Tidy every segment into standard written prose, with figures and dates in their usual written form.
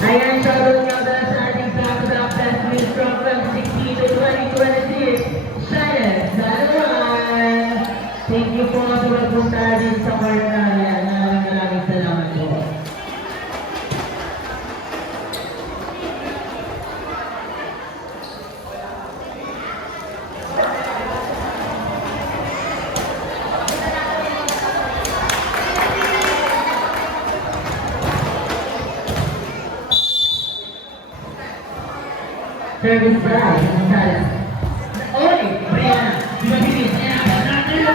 Ayan, shoutout nga pala sa ating back-to-back best wins from 2016 to 2026. Shannon Salaman! Thank you po sa pagpunta din sa court namin. Maraming salamat po. Service by Gonzalez. Oy! Brianna! Di ba bilis? Ayan! Natin mo!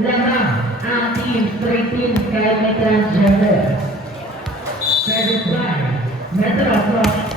Lamang ang team 13 kahit may transgender. Service by Metro Cross.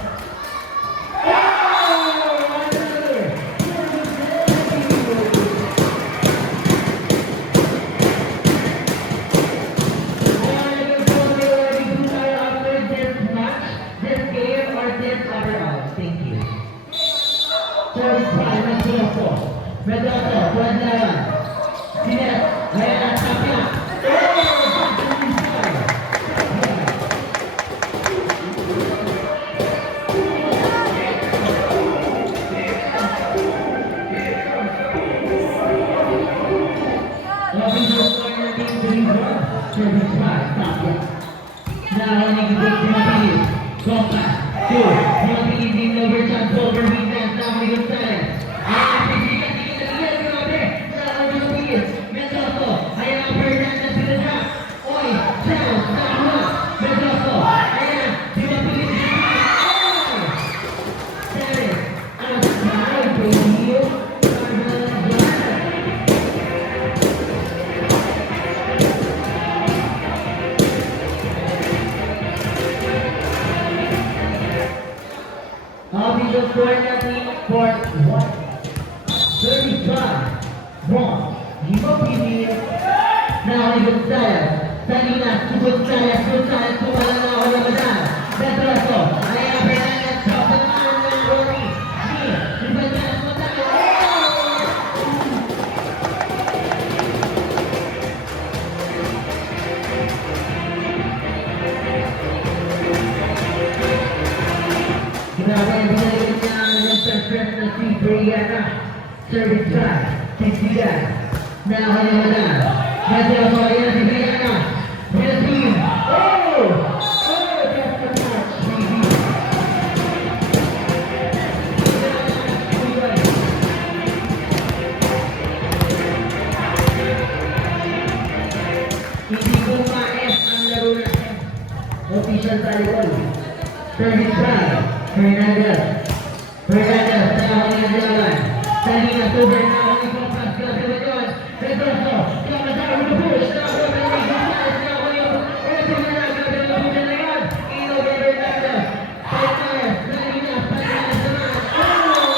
Official score natin for 35 wrong. Himopili na ako ni Gonzalez. Salinas to Gonzalez. Gonzalez tumala na ako na madal. Betraso. Ayan, Fernandez. Top na naman na Rory. Gonzalez madal. Grabe, binalik niya ang surface na si Brianna. Service by Titigan. Nakakalimutan. Betraso, ayan si Brianna. Philippine. Oh! Oh! That's the match, baby. Hindi ko maes ang laro natin. Official volleyball. Service by Fernandez. Fernandez, nakakalimutan niya naman. Salinas, over na ako ni Pagpas. Kasi ba yun? Betraso, kamasama mo push. Nakakalimutan ni Gonzalez. Nakakalimutan. Open na lang. Nakakalimutan na yun. Ino, Fernandez. Fernandez, Salinas, Fernandez naman. Oh!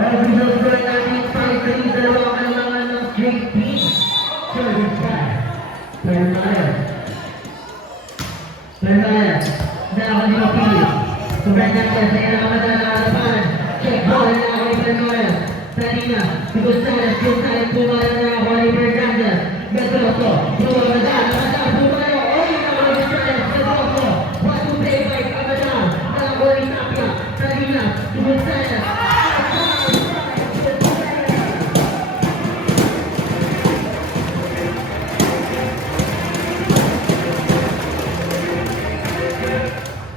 Official score natin 5-3, dalawang kalamangan ng straight team. Service by Fernandez. Fernandez, nakakalimutan. Fernandez, ayan ang mata na harapan. Check ball na ako ni Fernandez. Salinas, si Gonzalez, pumala na ako ni Fernandez. Betraso, pumala, pumala. Oy, ako ni Gonzalez, Betraso. 1-2 play by Camadal. Ako ni Tapia. Salinas, si Gonzalez.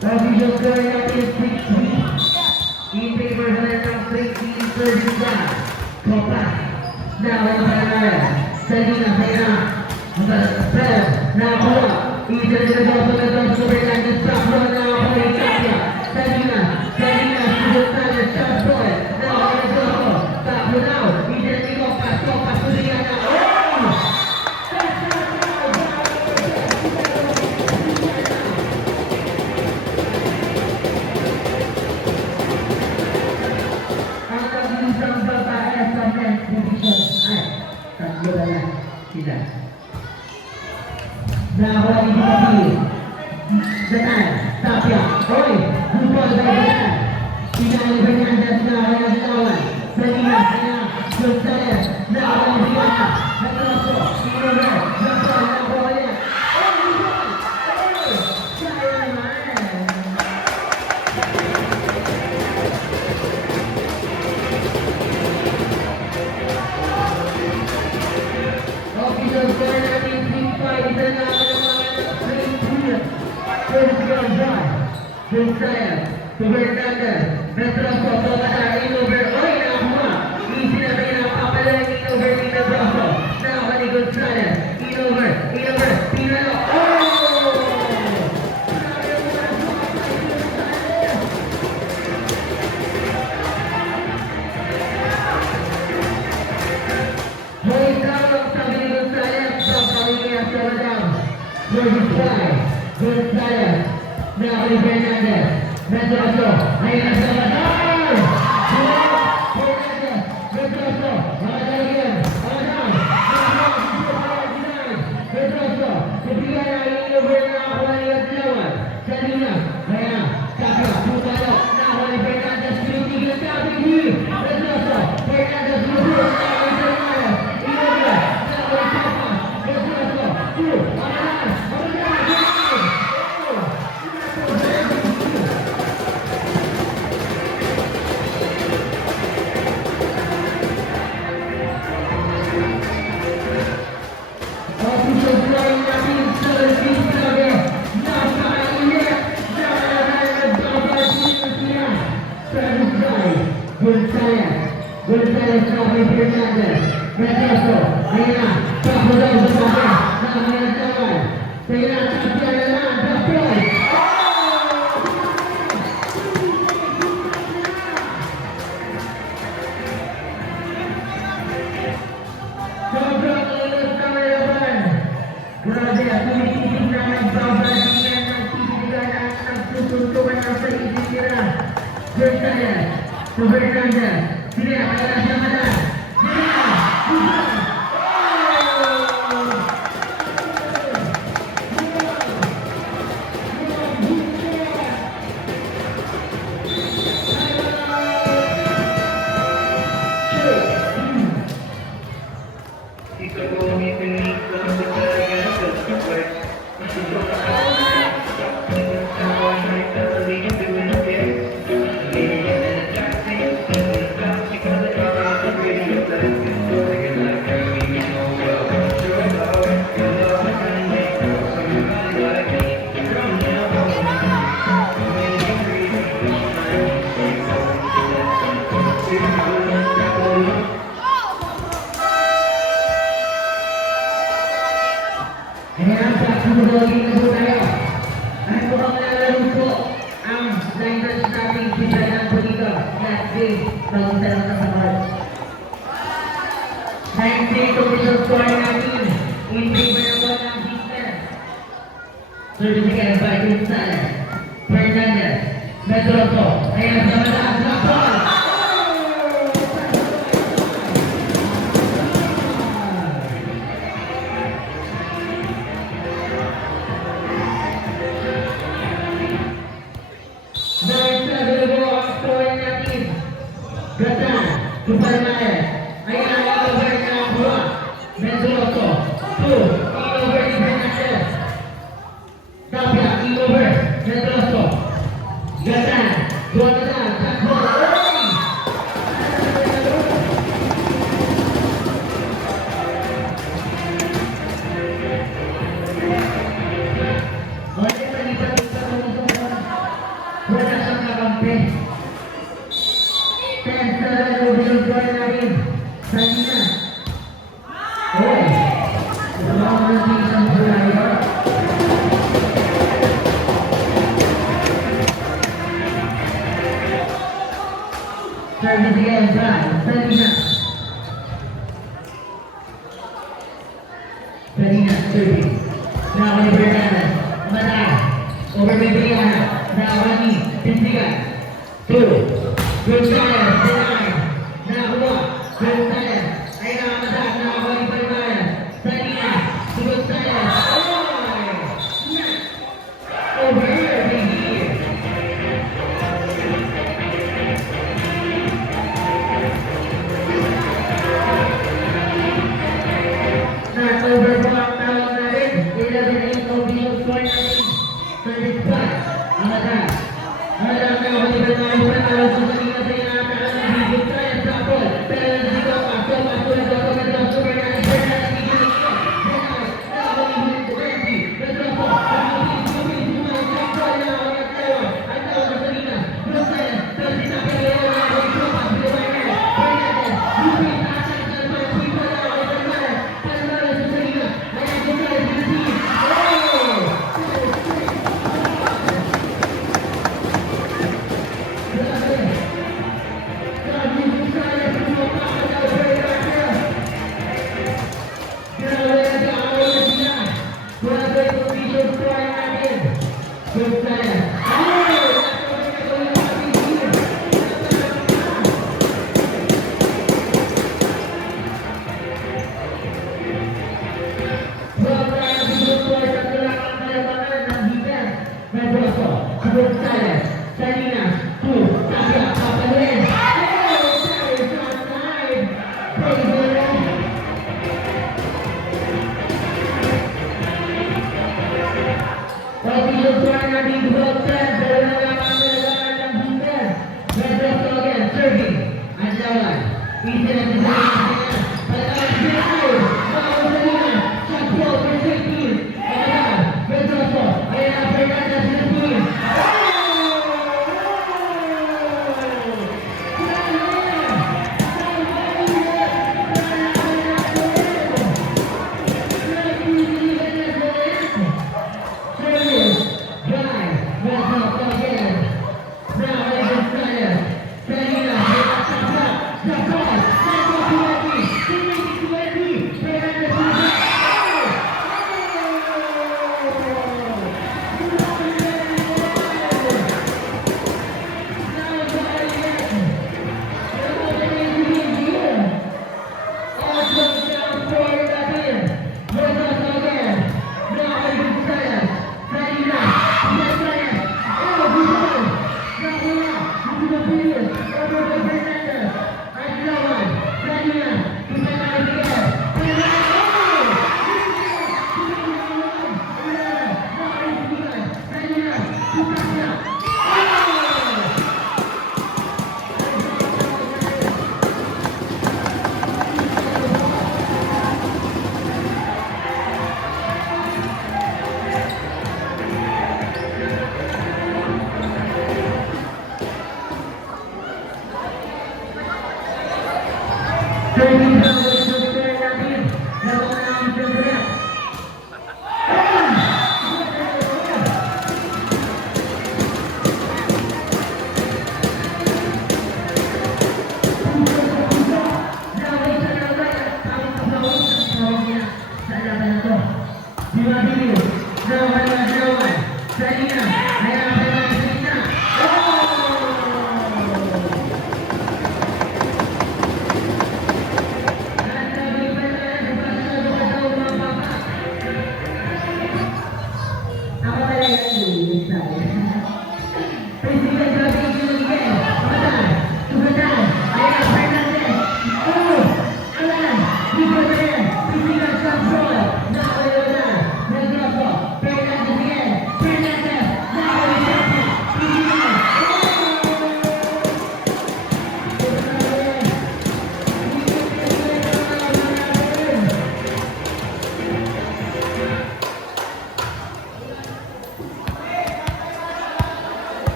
Official score natin 6-3. In favor sa ng 3 service na. Copa. Nakuha pa naman. Salina, Saina. Pero, nakakuha. Isa na nagawa sa ng Super Candy. Saklo na nakakuha yung Tapia. Salina, Sugar Talent, Top Boy. Nakakuha na Joko. Saklo na. Isa na ni Copa, Surya na. Nakakuha ni Dikati. Datan, Tapia, Oy, Bupol by Datan. Pinali Fernandez, nakakuha na Dinawan. Salina, Gonzalez, nakakuha ni Diana. Natroso, Inover, Jampol, nakakuha niya. Oh, Bupol! Kaya naman! Official score natin 3-5. Isa na Gonzalez, Fernandez, Metroso, Tolata, Inover, Oy, nakakuha! Easy na tayo nakapapala ng Inover ni Metroso. Nakakuha ni Gonzalez, Inover, Pinalo, oh! Hoy, kamang sabi ni Gonzalez, sabi niya sa Madam. Gonzalez, nakakuha ni Fernandez, Metroso, ayun na sa Madam! Fernandez, Metroso, makadalagyan, Madam! Metroso, ibigay na Inover na nakakuha ni Gatlawan. Salina, ayan, Tapia, Putalo, nakakuha ni Fernandez, tinitigil sa Abidi. Metroso, Fernandez, Luzon, nakakuha ni Fernandez, Inover, nakakuha ni Papa, Metroso, Gonzalez, Fernandez, Metroso, ayun na, Papo daw sa Tapia, nakakuha ng Tawan. Kaya na, Tapia na lang, Tapia! Sobrang ulos na malaban. Grabe, tumitigil na nagbabalikan ng titigan at nagsusuntukan na sa itinira. Gonzalez, Fernandez, sila, kaya na siya Madam. Ayan, pagsusunod na po tayo. At mukhang lalaro po ang Niners natin sisayan po dito. Last game, bago tayo sa sabat. 9-3 official score natin. In favor na po ng defense. Certificate by Gonzalez, Fernandez, Metroso. Ayan, sa mataas na po. Superman, ayan ang Inover na nakuha. Metroso, 2, Inover ni Fernandez. Tapia, Inover, Metroso. Gatan, 2 na lang, takbo, oy! Oye, palipat sa mga score natin. Salina. Okay. Ito ba ang natin isang sulayo? Service again, try. Salina. Salina, service. Now, when you're done, mata. Over by Brianna. Now, Rani. Pinsigan. 2. Good fire. Denied. Nakakuha. Good fire. Ay nakamata. Nakakuha ni Palimayan. Salina. Good fire. Over here, baby. Not over po ang tawag natin. 11-8 official score natin. 35. Amata. Amata ang tawag ni Palimayan. Panalo sa Salina sa inakatakan ng bigit tayo sa ball. Pero nandito ang paso. Paso na ito. Pagkatapos ang super natin. Pero natin bigyan ng ito. Denied. Nakakuha ni Hulun sa 20. Pero po. Ang tawag sa Salina. Good fire. Pero sinabi niya yung mga tropa. Palimayan. Palimayan. Lupit. Asan sa mga people na ako. Palimayan. Palimayan sa Salina. Ayan po tayo sa team. Salina, 2, Tapia, Papaluin. Official score natin 12-10, pero nagkakalagaan ng Binder. Red Rock again, serving. Andawan. Easy na si Salina. Palawan, Binder. Bawang Salina. Shot ball for 15. Ayan, Red Rock. Ayan, Fernandez in the team.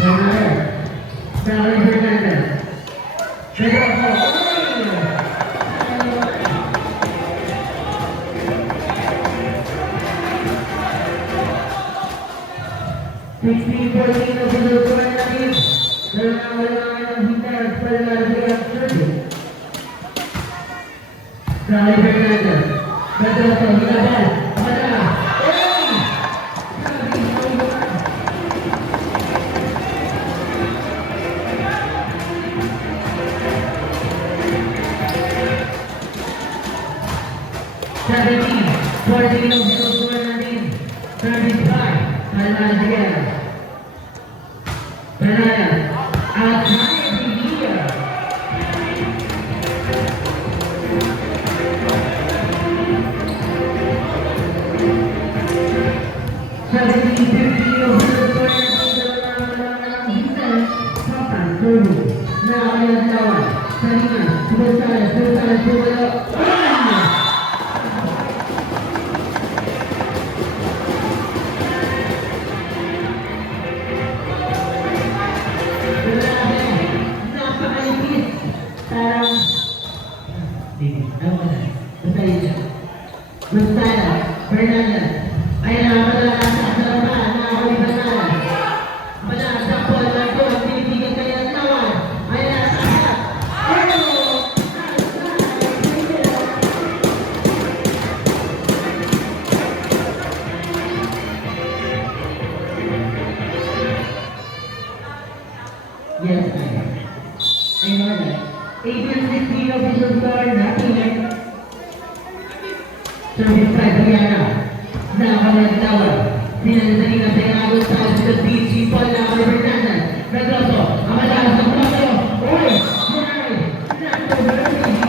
Fernandez. Sally Fernandez. Pedroso. 16-14 na sinusuan natin. Wala ng hintas para malagay ang service. Sally Fernandez. Pedroso, hinabal. Mata. Hey! Sabi 14 ang sinusuan natin. Service 5. Palmadian. Fernandez. Outside the year. Fernandez. Ayan na, madala sa salaman. Nakakalipan na. Madala sa ball na ito. Pinipigil kayo ng lawan. Ayan na, sa yes, I know that. 18-16 official score, nothing yet. Service 5, Rihanna. Nakakalantawan. Sinasali na sa inabot sa beach. Paul na Fernandez. Pedroso. Ang madalas ng Pedroso. Uy! Munay! Nato, Bernie!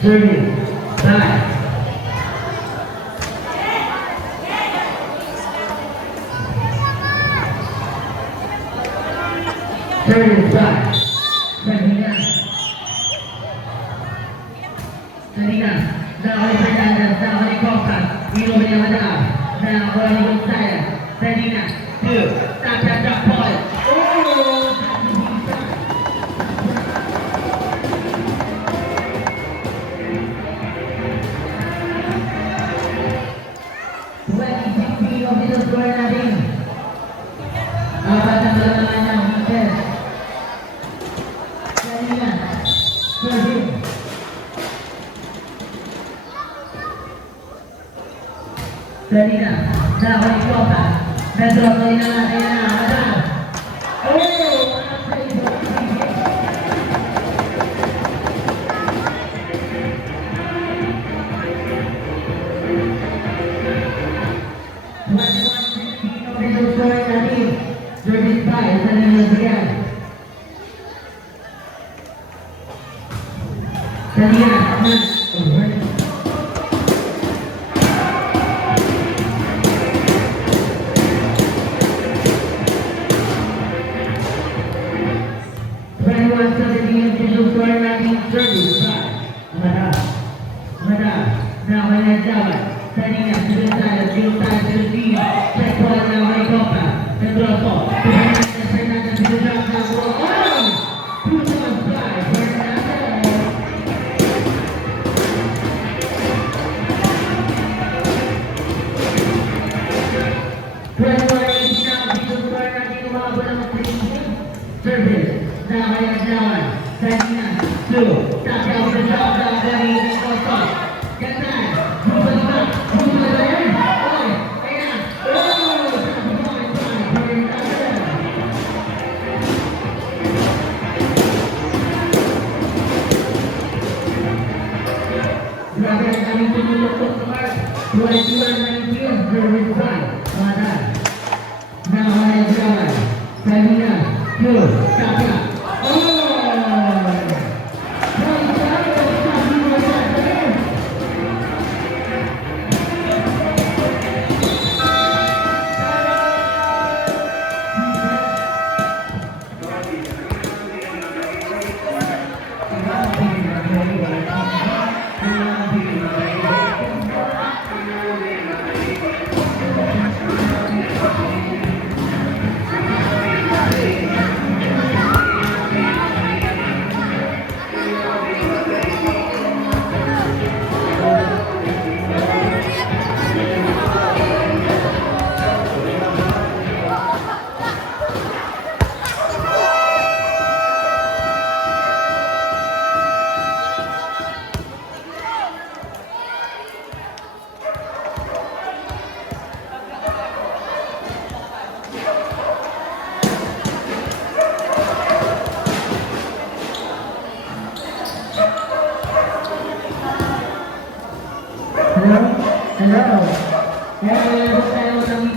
Service 5. Service 5. Sarina. Sarina. Nakakali Fernandez. Nakakali Copas. Inuwi na madam. Nakakali Gonzalez. Sarina. 2. Tap Paul. Oh! Sarina, nakakali Copas. Pedroso na natin na madam. Oh! Service 5, sa nangyayari. Sarina, over. Service 5. yung tayo sa team. Check po na may Copa. Pedroso. Fernandez, sinudrak na po. Oh! 2-5, Fernandez. Service. Nakaya naman. Kanina. 2. Tapos ang drop down dari Costa. Ganda. Busa na. Busa na yan. Oh! Ayan. Oh! Grabe ang aming tumulog po sa Mark. 21-19. Service 1. Mata. Nakaya naman. Kanina. 2. Tapos. Hello. Hello tayo ng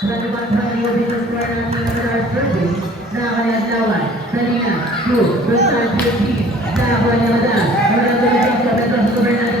Kalaban sa Rio dito sa namin na survey na kayaglawan. Kanina, 2. Basta 3. Nakakuha niya mata. Wala ko na sa Pedro sa Fernandez. Fernandez,